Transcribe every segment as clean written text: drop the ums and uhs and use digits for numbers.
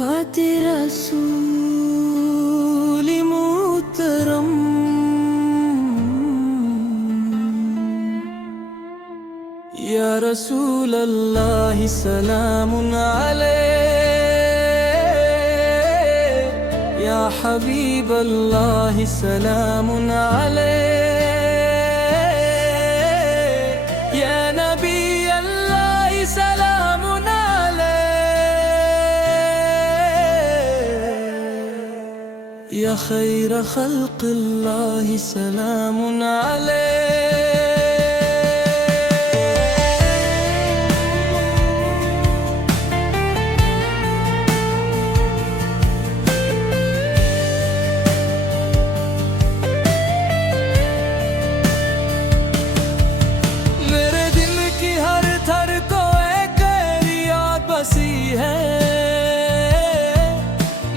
بات رسول محترم، یا رسول اللہ سلام علیک، یا حبیب اللہ سلام علیک، یا نبی اللہ سلام علیک، یا خیر خلق اللہ سلام علیک۔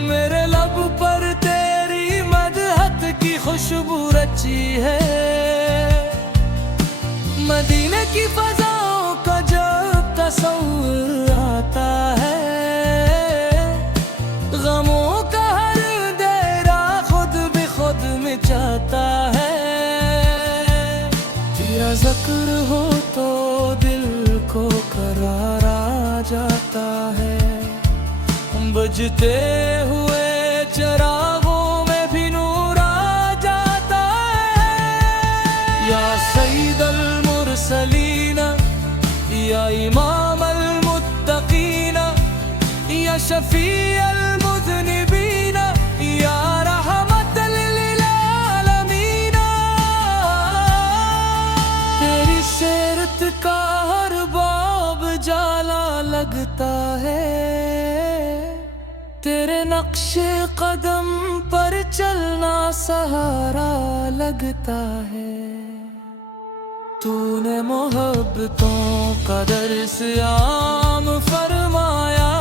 میرے لب پر تیری مدحت کی خوشبو رچی ہے، مدینے کی فضاؤں کا جب تصور آتا ہے، غموں کا ہر دیرا خود بھی خود مٹاتا ہے، تیرا ذکر ہو تو دل کو قرار آ جاتا ہے، بجھتے ہوئے چراغوں میں بھی نور آ جاتا ہے، یا سید المرسلین، یا امام المتقین، یا شفیع المذنبین، یا رحمت للعالمین، تیری سیرت کا ہر باب جالا لگتا ہے، تیرے نقش قدم پر چلنا سہارا لگتا ہے، تو نے محبتوں کا درس عام فرمایا،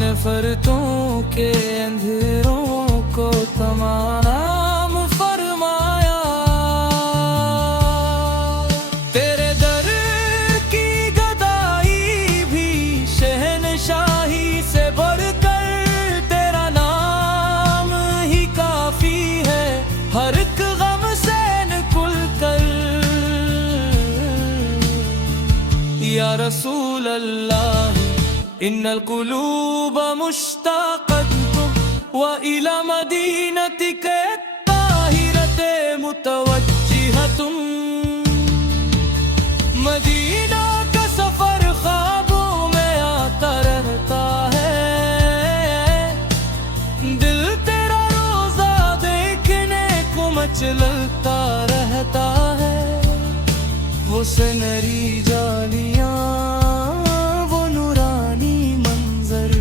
نفرتوں کے اندھیروں کو تمام فرمایا، تیرے در کی گدائی بھی شہنشاہی سے بڑھ کر تیرا نام ہی کافی ہے، ہر ایک غم سے نکل کر، یا رسول اللہ ان القلوب مشتاقۃ وإلی مدینتک الطاہرۃ متوجہۃ، مدینہ کا سفر خوابوں میں آتا رہتا ہے، دل تیرا روزہ دیکھنے کو مچلتا رہتا ہے، وہ سنہری جالیاں، وہ نورانی منظر،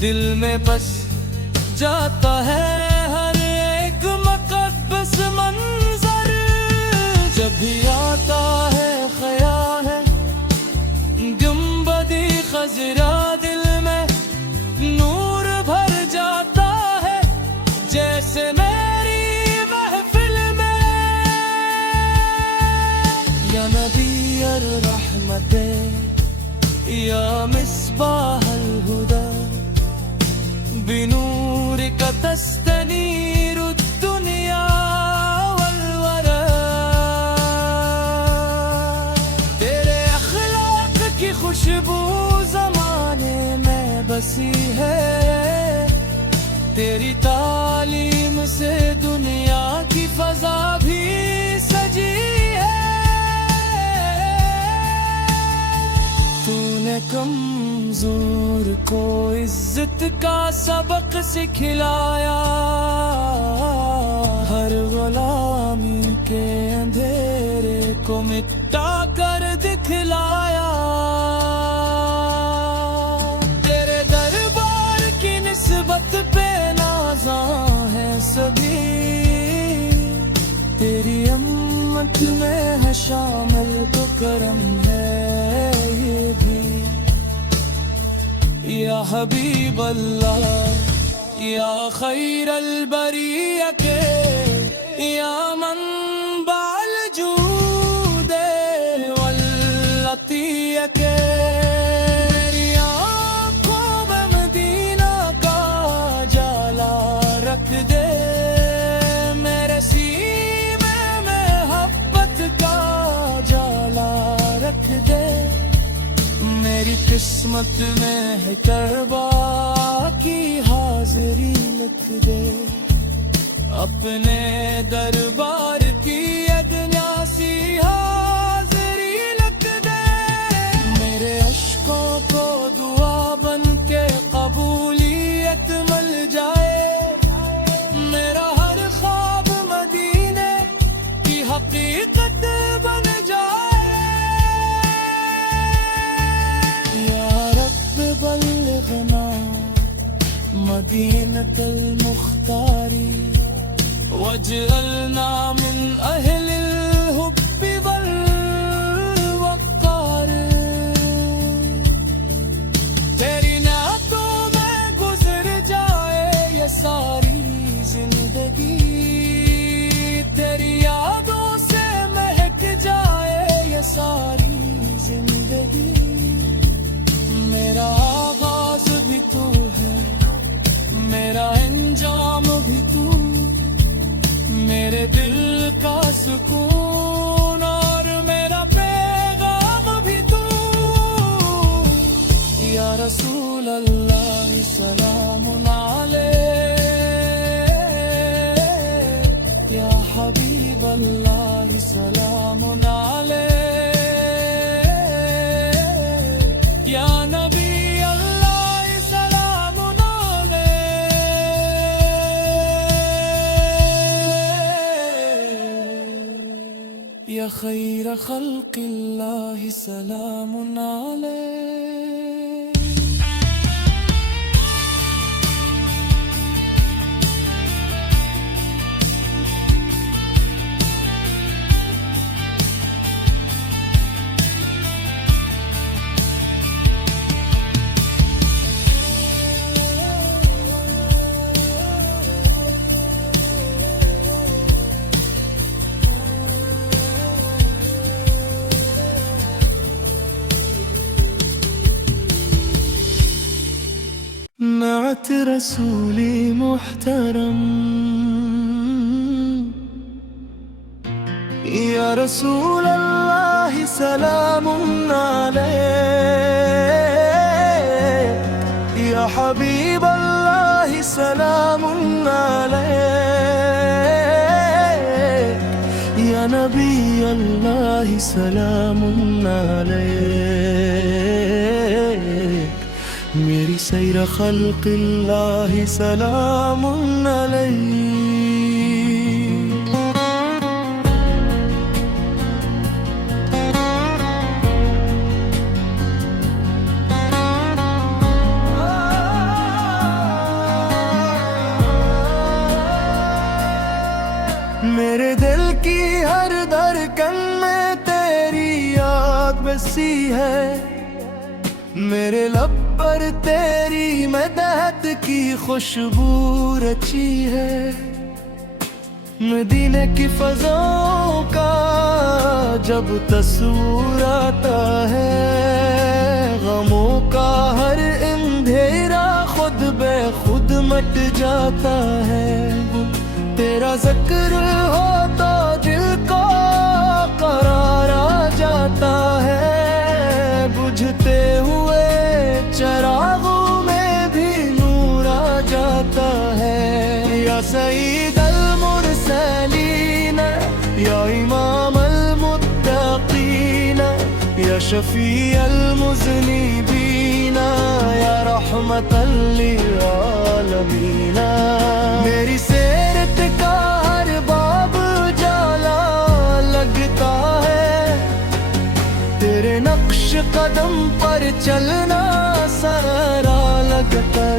دل میں بس جاتا ہے ہر ایک مقدس منظر، جب بھی آتا ہے خیال ہے گنبدِ خضرا، دل میں نور بھر جاتا ہے، جیسے میری محفل میں، یا نبی الرحمت، یا مصباح الہدی، بنورک تستنیر الدنیا والورى، تیرے اخلاق کی خوشبو زمانے میں بسی ہے، تیری تعلیم سے دنیا کی فضا بھی سجی ہے، تو نے کمزور کو عزت کا سبق سکھلایا، ہر غلامی کے اندھیرے کو مٹا کر دکھلایا، تیرے دربار کی نسبت پہ نازاں ہیں سبھی، تیری امت میں ہے شامل تو کرم ہے یہ بھی، یا حبیب اللہ، یا خیر البریہ کے، یا منبع الجود والعطیہ کے، خدمت میں ہے کربا کی حاضری لکھ دے، اپنے دربار کی ادنیاسی حاضری لکھ دے، میرے اشکوں کو دعا بن کے قبولیت مل جائے، میرا ہر خواب مدینے کی حقیقت بن جائے، یا رب بلغنا مدینۃ المختاری واجعلنا من اہل الحب والوقار، تیری نعتوں میں گزر جائے یہ ساری زندگی، تیری یادوں سے مہک جائے یہ ساری زندگی، میرا آغاز بھی تو ہے، میرا انجام بھی تو، میرے دل کا سکون اور میرا پیغام بھی تو، یا رسول اللہ سلام علیک، یا حبیب اللہ سلام علیک، یا نبی یا خیر خلق اللہ سلام علیک۔ نعت رسولی محترم، یا رسول اللہ سلام علیک، یا حبیب اللہ سلام علیک، یا نبی اللہ سلام علیک، میری سیر خلق اللہ سلام علیک۔ میرے دل کی ہر دھڑکن میں تیری یاد بسی ہے، میرے لب پر تیری مدحت کی خوشبو رچی ہے، مدینے کی فضاؤں کا جب تصور آتا ہے، غموں کا ہر اندھیرا خود بے خود مٹ جاتا ہے، تیرا ذکر ہو تو دل کو قرار آ جاتا ہے، بجھتے ہوئے چراغوں میں بھی نور آ جاتا ہے، یا سعید المرسلین، یا امام المتقین، یا شفیع المذنبین، یا رحمت للعالمین، میری سیرت کا ہر باب جالا لگتا ہے، تیرے نقش قدم پر چلنا سارا لگتا ہے،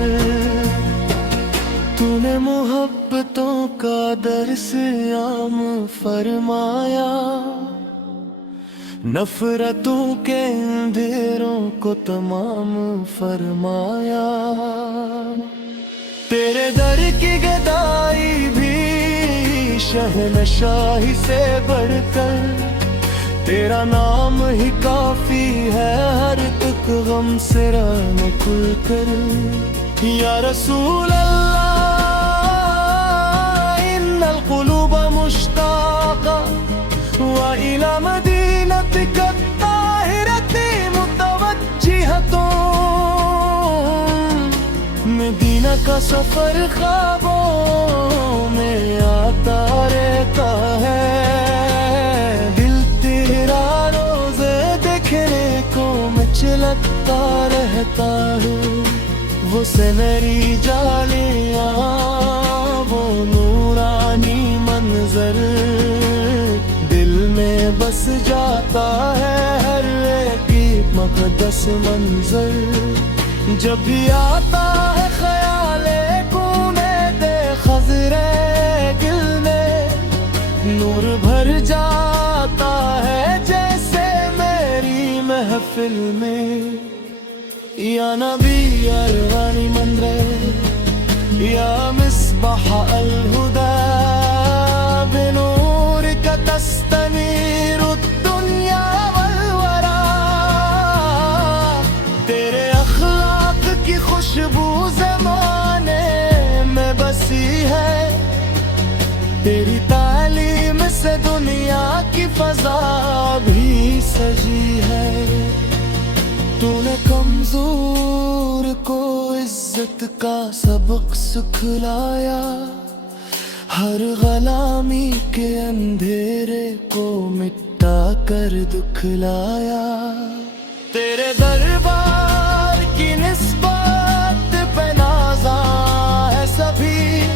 تو نے محبتوں کا درس عام فرمایا، نفرتوں کے اندھیروں کو تمام فرمایا، تیرے در کی گدائی بھی شہنشاہی سے بڑھ کر، تیرا نام ہی کافی ہے ہر دکھ غم سے رام کھل کر، یا رسول اللہ ان القلوب مشتاقہ وإلى مدینتک الطاہرۃ متوجہۃ، کا سفر خوابوں میں آتا رہتا ہے، دل تیرا روزے دیکھنے کو مچلتا رہتا ہے، وہ سنہری جالیاں، وہ نورانی منظر دل میں بس جاتا ہے، ہر ایک مقدس منظر جب بھی آتا ہے خیال کونے دے خضر گل میں، نور بھر جاتا ہے جیسے میری محفل میں، یا نبی ارغانی منظر یا مصباح الہدی بنورک تستنیر الدنیا والورا، تیرے اخلاق کی خوشبو زمانے میں بسی ہے، تیری تعلیم سے دنیا کی فضا بھی سجی ہے، تو نے کمزور کو عزت کا سبق سکھلایا، ہر غلامی کے اندھیرے کو مٹا کر دکھلایا، تیرے دربار کی نسبت پہ نازاں ہے سبھی،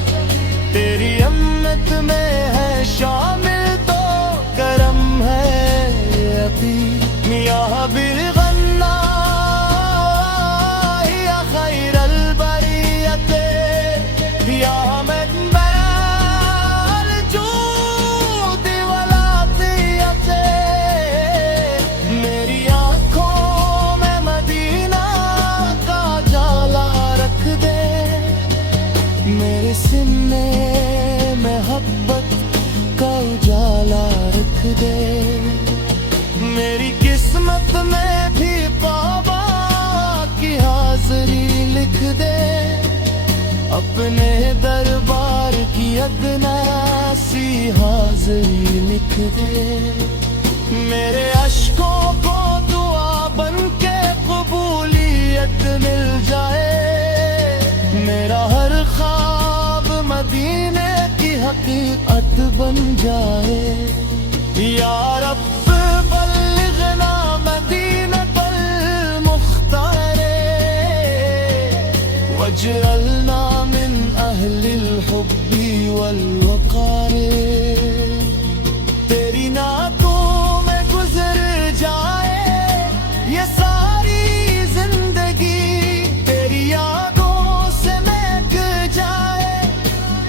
تیری امت میں ہے شامل تو کرم ہے یقین، یا حبیب میرے سینے میں محبت کا اجالا رکھ دے، میری قسمت میں بھی بابا کی حاضری لکھ دے، اپنے دربار کی ادنا سی حاضری لکھ دے، میرے اشکوں کو دعا بن کے قبولیت مل جائے، میرا ہر خواب مدینے کی حقیقت بن جائے، یا رب بلغنا مدینۃ المختار واجعلنا من اہل الحب والوقار، تیری نعتوں میں گزر جائے یہ ساری زندگی، تیری یادوں سے مہک جائے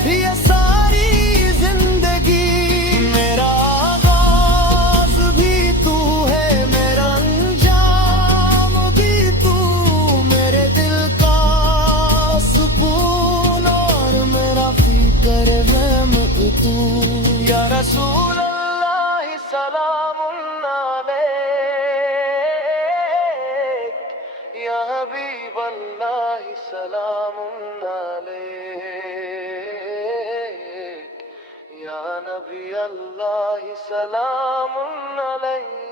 یہ ساری زندگی، میرا آغاز بھی تو ہے، میرا انجام بھی تو، میرے دل کا سکون اور میرا فکر غم تو، یا رسول اللہ سلام علیک، یا حبیب اللہ سلام علیک، یا نبی اللہ سلام علیک۔